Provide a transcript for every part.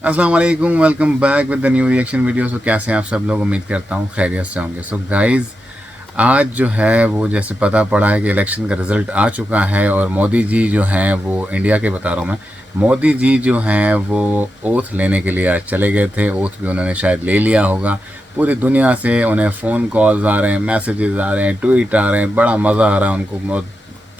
अस्सलाम वालेकुम, welcome back with the new reaction video. So कैसे हैं आप सब लोग? उम्मीद करता हूँ खैरियत से होंगे। सो गाइज़, आज जो है वो जैसे पता पड़ा है कि इलेक्शन का रिज़ल्ट आ चुका है और मोदी जी जो हैं वो इंडिया के बता रहा हूँ मैं, मोदी जी जो हैं वो ओथ लेने के लिए आज चले गए थे। ओथ भी उन्होंने शायद ले लिया होगा। पूरी दुनिया से उन्हें फ़ोन कॉल्स आ रहे हैं, मैसेजेस आ रहे हैं, ट्वीट आ रहे हैं, बड़ा मज़ा आ रहा है उनको।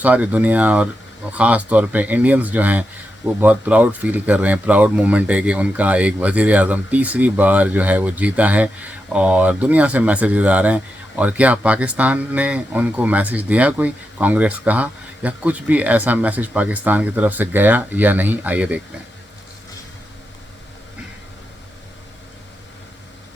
सारी दुनिया और ख़ास तौर पे इंडियंस जो हैं वो बहुत प्राउड फील कर रहे हैं। प्राउड मोमेंट है कि उनका एक वज़ीर आज़म तीसरी बार जो है वो जीता है और दुनिया से मैसेजेस आ रहे हैं। और क्या पाकिस्तान ने उनको मैसेज दिया, कोई कांग्रेस कहा, या कुछ भी ऐसा मैसेज पाकिस्तान की तरफ से गया या नहीं? आइए देखते हैं।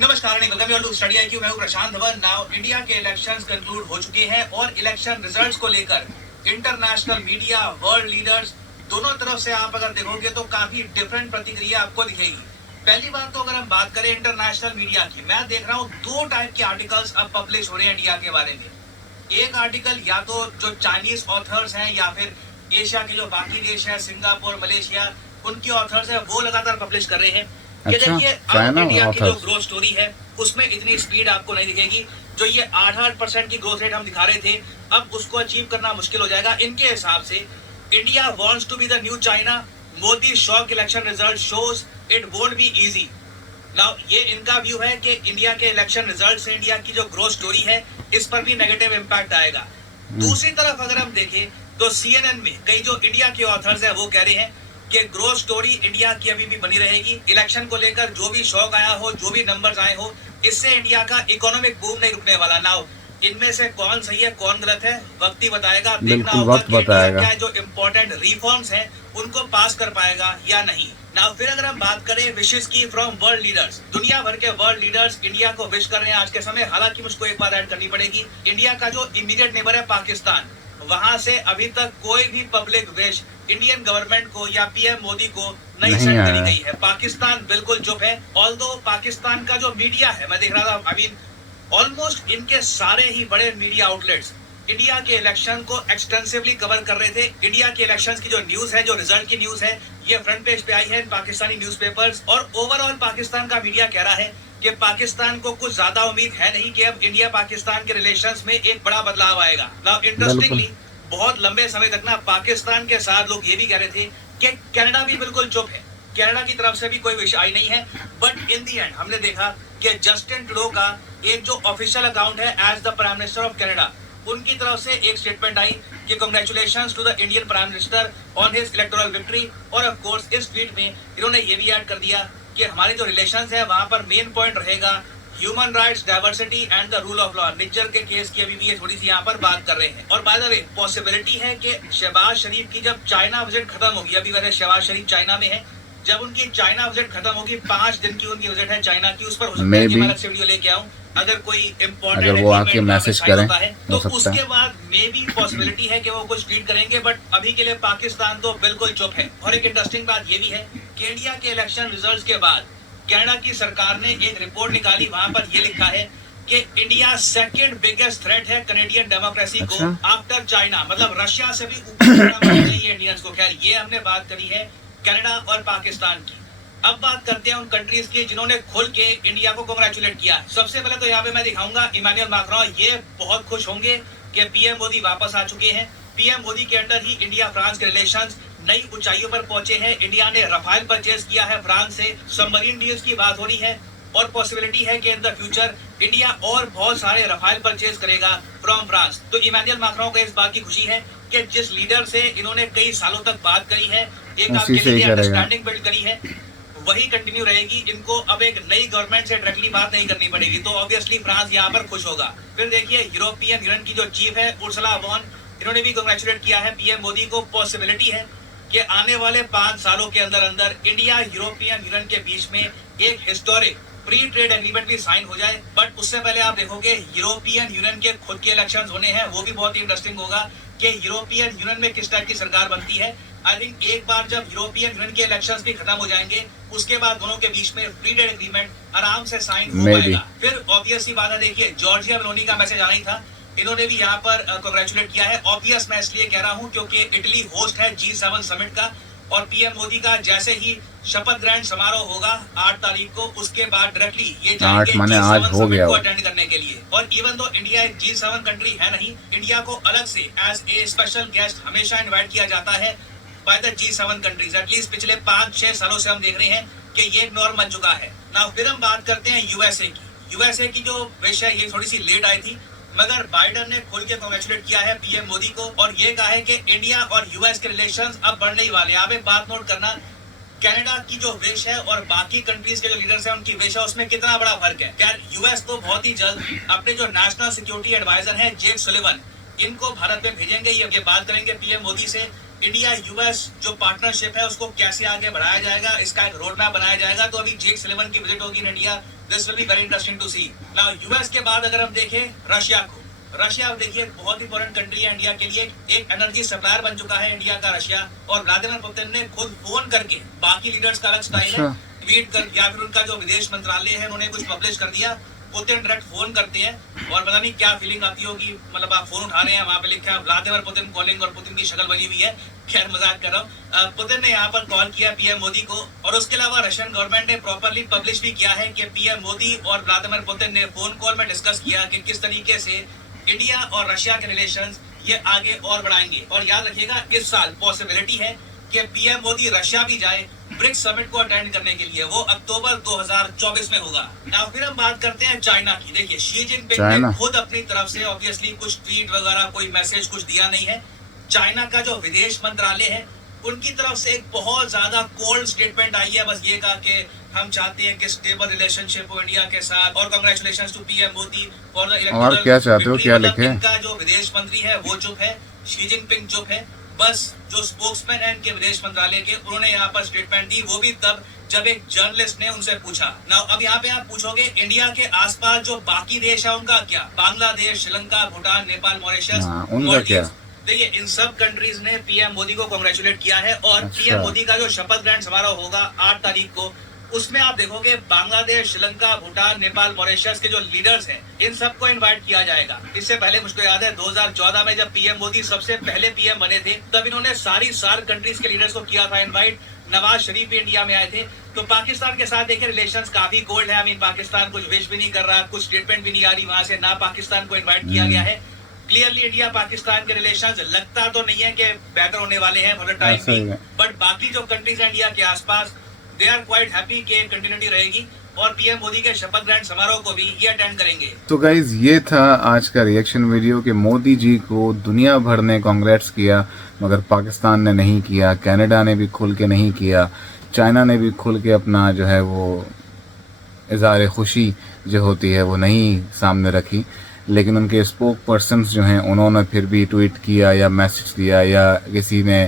नमस्कार, welcome you to Study IQ. मैं हूं प्रशांत धवन। नाउ इंडिया के इलेक्शंस कंक्लूड हो चुके हैं और इलेक्शन रिजल्ट्स को लेकर इंटरनेशनल मीडिया, वर्ल्ड लीडर्स, दोनों तरफ से आप अगर देखोगे तो काफी डिफरेंट प्रतिक्रिया आपको दिखेगी। पहली बात तो अगर हम बात करें इंटरनेशनल मीडिया की, मैं देख रहा हूँ दो टाइप के आर्टिकल्स अब पब्लिश हो रहे हैं इंडिया के बारे में। एक आर्टिकल या तो जो चाइनीज ऑथर्स हैं या फिर एशिया के जो बाकी देश है, सिंगापुर, मलेशिया, उनके ऑथर्स हैं, वो लगातार पब्लिश कर रहे हैं कि अच्छा, देखिए अब इंडिया की जो ग्रोथ स्टोरी है उसमें इतनी स्पीड आपको नहीं दिखेगी। जो ये 8% की ग्रोथ रेट हम दिखा रहे थे, अब उसको अचीव करना मुश्किल हो जाएगा। इनके हिसाब से India wants to be the new China. Modi shock election result shows it won't be easy. Now ये इनका व्यू है कि इंडिया के इलेक्शन रिजल्ट से इंडिया की जो ग्रोथ स्टोरी है इस पर भी नेगेटिव इंपैक्ट आएगा। दूसरी तरफ अगर हम देखें तो CNN में कई जो इंडिया के ऑथर्स हैं वो कह रहे हैं कि ग्रोथ स्टोरी इंडिया की अभी भी बनी रहेगी। इलेक्शन को लेकर जो भी शौक आया हो, जो भी नंबर्स आए हो, इससे इंडिया का इकोनॉमिक बूम नहीं रुकने वाला। नाउ इनमें से कौन सही है कौन गलत है वक्त ही बताएगा। देखना होगा कि इंडिया क्या जो इम्पोर्टेंट रिफॉर्म्स हैं उनको पास कर पाएगा या नहीं। नाउ फिर अगर हम बात करें विशेष की फ्रॉम वर्ल्ड लीडर्स, दुनिया भर के वर्ल्ड लीडर्स इंडिया को विश कर रहे हैं आज के समय। हालांकि मुझको एक बात ऐड करनी पड़ेगी, इंडिया का जो इमीडिएट नेबर है पाकिस्तान, वहां से अभी तक कोई भी पब्लिक विश इंडियन गवर्नमेंट को या पीएम मोदी को नहीं सेंड करी गई है। पाकिस्तान बिल्कुल चुप है। ऑल्दो पाकिस्तान का जो मीडिया है, मैं देख रहा था, आई मीन ऑलमोस्ट इनके सारे ही बड़े मीडिया आउटलेट्स इंडिया के इलेक्शन को एक्सटेंसिवली कवर कर रहे थे। इंडिया के इलेक्शंस की जो न्यूज है, जो रिजल्ट की न्यूज है, ये फ्रंट पेज पे आई है पाकिस्तानी न्यूज़पेपर्स। और ओवरऑल पाकिस्तान का मीडिया कह रहा है कि पाकिस्तान को कुछ ज्यादा उम्मीद है नहीं कि अब इंडिया पाकिस्तान के रिलेशंस में एक बड़ा बदलाव आएगा। नाउ इंटरेस्टिंगली बहुत लंबे समय तक ना पाकिस्तान के साथ लोग ये भी कह रहे थे कि कनाडा भी बिल्कुल चुप है, कनाडा की तरफ से भी कोई विषय आई नहीं है। बट इन दी एंड हमने देखा कि जस्टिन ट्रूडो का एक जो ऑफिशियल अकाउंट है as the prime minister of Canada, उनकी तरफ से एक स्टेटमेंट आई कि congratulations to the Indian prime minister on his electoral victory. और ऑफ कोर्स इस ट्वीट में इन्होंने ये भी ऐड कर दिया कि हमारे जो रिलेशंस है वहां पर मेन पॉइंट रहेगा human rights, diversity and the rule of law. Nijjar के केस की अभी भी ये थोड़ी सी यहाँ पर बात कर रहे हैं। और बाय द वे पॉसिबिलिटी है कि शहबाज शरीफ की जब चाइना विजिट खत्म होगी, अभी वैसे शहबाज शरीफ चाइना में है, जब उनकी चाइना विजिट खत्म होगी, 5 दिन की उनकी विजिट है चाइना की, उस पर हो सकता है कि मैं अलग से वीडियो लेके आऊं अगर कोई इंपॉर्टेंट अगर वो आके मैसेज करें तो उसके बाद मे भी पॉसिबिलिटी है कि वो कुछ ट्वीट करेंगे। बट अभी के लिए पाकिस्तान तो बिल्कुल चुप है। और एक इंटरेस्टिंग बात ये भी है कि इंडिया के इलेक्शन रिजल्ट्स के बाद कनाडा की सरकार ने एक रिपोर्ट निकाली, वहां पर ये लिखा है कि इंडिया सेकंड बिगेस्ट थ्रेट है कैनेडियन डेमोक्रेसी को आफ्टर चाइना। मतलब रशिया से भी ऊपर इंडियंस को। खैर ये हमने बात करी है कनाडा और पाकिस्तान की। अब बात करते हैं उन कंट्रीज की जिन्होंने खुल के इंडिया को कांग्रेचुलेट किया। सबसे पहले तो यहाँ पे मैं दिखाऊंगा इमानुएल मैक्रोन। ये बहुत खुश होंगे कि पीएम मोदी वापस आ चुके हैं। पीएम मोदी के अंडर ही इंडिया फ्रांस के रिलेशंस नई ऊंचाइयों पर पहुंचे हैं। इंडिया ने रफाल परचेज किया है फ्रांस से, सबमरीन डील्स की बात हो रही है और पॉसिबिलिटी है कि इन द फ्यूचर इंडिया और बहुत सारे रफाल परचेज करेगा फ्रॉम फ्रांस। तो इमानुएल मैक्रोन को इस बात की खुशी है कि जिस लीडर से इन्होंने कई सालों तक बात करी है, एक आपके लिए अंडरस्टैंडिंग बिल्ड करी है, वही कंटिन्यू रहेगी। इनको अब एक नई गवर्नमेंट से डायरेक्टली बात नहीं करनी पड़ेगी। तो ऑब्वियसली फ्रांस यहाँ पर खुश होगा। फिर देखिए यूरोपियन यूनियन की जो चीफ है उर्सुला वॉन, इन्होंने भी कांग्रेचुलेट किया है पीएम मोदी को। पॉसिबिलिटी है कि आने वाले 5 सालों के अंदर अंदर इंडिया यूरोपियन यूनियन के बीच में एक हिस्टोरिक प्री ट्रेड एग्रीमेंट भी साइन हो जाए। बट उससे पहले आप देखोगे यूरोपियन यूनियन के खुद के इलेक्शंस होने हैं, वो भी बहुत ही इंटरेस्टिंग होगा कि यूरोपियन यूनियन में किस टाइप की सरकार बनती है। आई थिंक एक बार जब यूरोपियन यूनियन के इलेक्शंस भी खत्म हो जाएंगे, उसके बाद दोनों के बीच में फ्री ट्रेड एग्रीमेंट आराम से साइन हो पाएगा। फिर ऑब्वियसली बात है, देखिए जॉर्जिया मेलोनी का मैसेज आना ही था, इन्होंने भी यहाँ पर कांग्रेचुलेट किया है। ऑब्वियस मैं इसलिए कह रहा हूँ क्योंकि इटली होस्ट है G7 समिट का और पीएम मोदी का जैसे ही शपथ ग्रहण समारोह होगा 8 तारीख को। उसके बाद डायरेक्टली ये 8 जाएंगे माने आज G7 हो समिट गया को वो। अटेंड करने के लिए। और इवन दो इंडिया एक G7 कंट्री है नहीं, इंडिया को अलग से एज ए स्पेशल गेस्ट हमेशा इनवाइट किया जाता है by the G7 countries. At least पिछले 5-6 सालों से हम देख रहे हैं कि ये एक नॉर्म बन चुका है ना। फिर हम बात करते हैं यूएसए की। यूएसए की जो विश है ये थोड़ी सी लेट आई थी, मगर बाइडन ने खुल के कांग्रेचुलेट किया है पीएम मोदी को और ये कहा है कि इंडिया और यूएस के रिलेशंस अब बढ़ने ही वाले हैं। आप एक बात नोट करना, कनाडा की जो विश है और बाकी कंट्रीज के जो लीडर्स हैं उनकी विश है, उसमें कितना बड़ा फर्क है। यार यूएस तो बहुत ही जल्द अपने जो नेशनल सिक्योरिटी एडवाइजर हैं जेक सुलिवन, इनको भारत में भेजेंगे। ये बात करेंगे पीएम मोदी से। इंडिया यूएस जो पार्टनरशिप है उसको कैसे आगे बढ़ाया जाएगा, इसका एक रोड मैप बनाया जाएगा। तो अभी जेक सुलिवन की विजिट होगी in India. This will be very interesting to see. Now US के बाद अगर हम देखें रशिया को, रशिया आप देखिए बहुत इंपॉर्टेंट कंट्री है इंडिया के लिए। एक एनर्जी सप्लायर बन चुका है इंडिया का रशिया। और व्लादिमीर पुतिन ने खुद फोन करके, बाकी लीडर्स का अलग स्टाइल है, ट्वीट कर या फिर उनका जो विदेश मंत्रालय है उन्होंने कुछ पब्लिश कर दिया। पुतिन डायरेक्ट फोन करते हैं और पता नहीं क्या फीलिंग आती होगी, मतलब आप फोन उठा रहे हैं, वहां पे लिखा है व्लादिमीर पुतिन कॉलिंग और पुतिन की शक्ल बनी हुई है। खैर मजाक कर रहा हूँ। पुतिन ने यहाँ पर कॉल किया पीएम मोदी को और उसके अलावा रशियन गवर्नमेंट ने प्रॉपरली पब्लिश भी किया है कि पीएम मोदी और व्लादिमीर पुतिन ने फोन कॉल में डिस्कस किया कि किस तरीके से इंडिया और रशिया के रिलेशंस ये आगे और बढ़ाएंगे। और याद रखिएगा इस साल पॉसिबिलिटी है कि पीएम मोदी रशिया भी जाए ब्रिक्स समिट को अटेंड करने के लिए। वो अक्टूबर 2024 में होगा। अब फिर हम बात करते हैं चाइना की। देखिए शी जिनपिंग ने खुद अपनी तरफ से ऑब्वियसली कुछ ट्वीट वगैरह कोई मैसेज कुछ दिया नहीं है। चाइना का जो विदेश मंत्रालय है उनकी तरफ से एक बहुत ज्यादा कोल्ड स्टेटमेंट आई है। बस ये कहा कि हम चाहते हैं कि स्टेबल रिलेशनशिप हो इंडिया के साथ और congratulations to PM Modi for the electoral. और क्या चाहते हो, क्या लिखे? इनका जो विदेश मंत्री है वो चुप है, शी जिनपिंग चुप है। बस जो स्पोक्समैन है इनके विदेश मंत्रालय के, उन्होंने यहाँ पर स्टेटमेंट दी, वो भी तब जब एक जर्नलिस्ट ने उनसे पूछा। ना अब यहाँ पे आप पूछोगे इंडिया के आसपास जो बाकी देश है उनका क्या, बांग्लादेश, श्रीलंका, भूटान, नेपाल, मॉरिशस, उनका क्या? देखिए इन सब कंट्रीज ने पीएम मोदी को कांग्रेचुलेट किया है। और पीएम मोदी का जो शपथ ग्रहण समारोह होगा 8 तारीख को, उसमें आप देखोगे बांग्लादेश, श्रीलंका, भूटान, नेपाल, मॉरिशस के जो लीडर्स हैं इन सबको इनवाइट किया जाएगा। इससे पहले मुझको याद है 2014 में जब पीएम मोदी सबसे पहले पीएम बने थे, तब इन्होंने सारी सार्क कंट्रीज के लीडर्स को किया था इनवाइट। नवाज शरीफ भी इंडिया में आए थे। तो पाकिस्तान के साथ देखिए रिलेशंस काफी कोल्ड है। पाकिस्तान कुछ विश भी नहीं कर रहा, कुछ स्टेटमेंट भी नहीं आ रही वहां से, ना पाकिस्तान को इन्वाइट किया गया है। क्लियरली इंडिया पाकिस्तान के रिलेशंस लगता तो नहीं है कि बेहतर होने वाले हैं for the time being, but बाकी जो कंट्रीज हैं इंडिया के आसपास, दे आर क्वाइट हैप्पी कि कंटिन्यूटी रहेगी और पीएम मोदी के शपथ ग्रहण समारोह को भी ये अटेंड करेंगे। तो गाइज ये था आज का रिएक्शन वीडियो कि मोदी जी को दुनिया भर ने कांग्रेट्स किया मगर पाकिस्तान ने नहीं किया, कनाडा ने भी खुल के नहीं किया, चाइना ने भी खुल के अपना जो है वो इज़हार खुशी जो होती है वो नहीं सामने रखी। लेकिन उनके स्पोक पर्सन्स जो हैं उन्होंने फिर भी ट्वीट किया या मैसेज दिया या किसी ने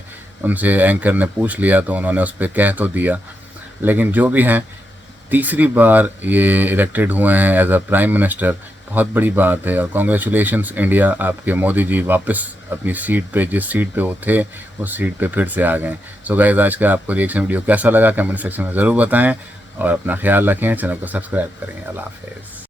उनसे एंकर ने पूछ लिया तो उन्होंने उस पर कह तो दिया। लेकिन जो भी हैं, तीसरी बार ये इलेक्टेड हुए हैं एज अ प्राइम मिनिस्टर, बहुत बड़ी बात है। और कॉन्ग्रेचुलेशंस इंडिया, आपके मोदी जी वापस अपनी सीट पे, जिस सीट पे वो थे उस सीट पे फिर से आ गए। सो गाइस आज का आपको रिएक्शन वीडियो कैसा लगा कमेंट सेक्शन में ज़रूर बताएं और अपना ख्याल रखें, चैनल को सब्सक्राइब करें। अल्लाह हाफ़िज़।